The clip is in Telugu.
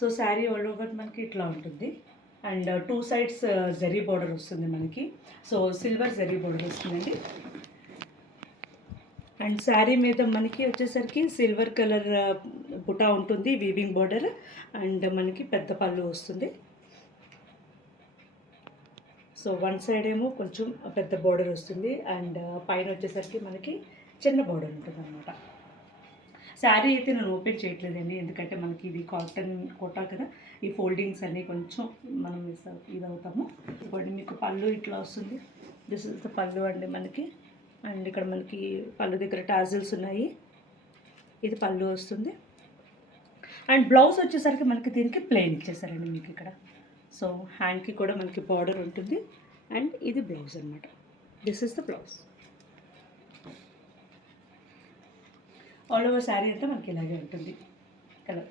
సో శారీ ఆల్ ఓవర్ మనకి ఇట్లా ఉంటుంది. అండ్ 2 సైడ్స్ జరీ బార్డర్ వస్తుంది మనకి. సో సిల్వర్ జరీ బార్డర్ వస్తుందండి. అండ్ శారీ మీద మనకి వచ్చేసరికి సిల్వర్ కలర్ బుటా ఉంటుంది, వీవింగ్ బార్డర్. అండ్ మనకి పెద్ద పళ్ళు వస్తుంది. సో వన్ సైడ్ ఏమో కొంచెం పెద్ద బార్డర్ వస్తుంది. అండ్ పైన వచ్చేసరికి మనకి చిన్న బార్డర్ ఉంటుంది అనమాట. శారీ అయితే నేను ఓపెన్ చేయట్లేదండి, ఎందుకంటే మనకి ఇది కాటన్ కోటా కదా, ఈ ఫోల్డింగ్స్ అన్నీ కొంచెం మనం ఇది అవుతాము. ఇప్పుడు మీకు పళ్ళు ఇట్లా వస్తుంది. దిస్ ఇస్ ద పళ్ళు అండి మనకి. అండ్ ఇక్కడ మనకి పళ్ళు దగ్గర టాజిల్స్ ఉన్నాయి. ఇది పళ్ళు వస్తుంది. అండ్ బ్లౌజ్ వచ్చేసరికి మనకి దీనికి ప్లెయిన్ ఇచ్చేసారండి మీకు ఇక్కడ. సో హ్యాండ్కి కూడా మనకి బార్డర్ ఉంటుంది. అండ్ ఇది బ్లౌజ్ అనమాట. This is the blouse. All over sari అంతా మనకి ఇలాగే ఉంటుంది కలర్.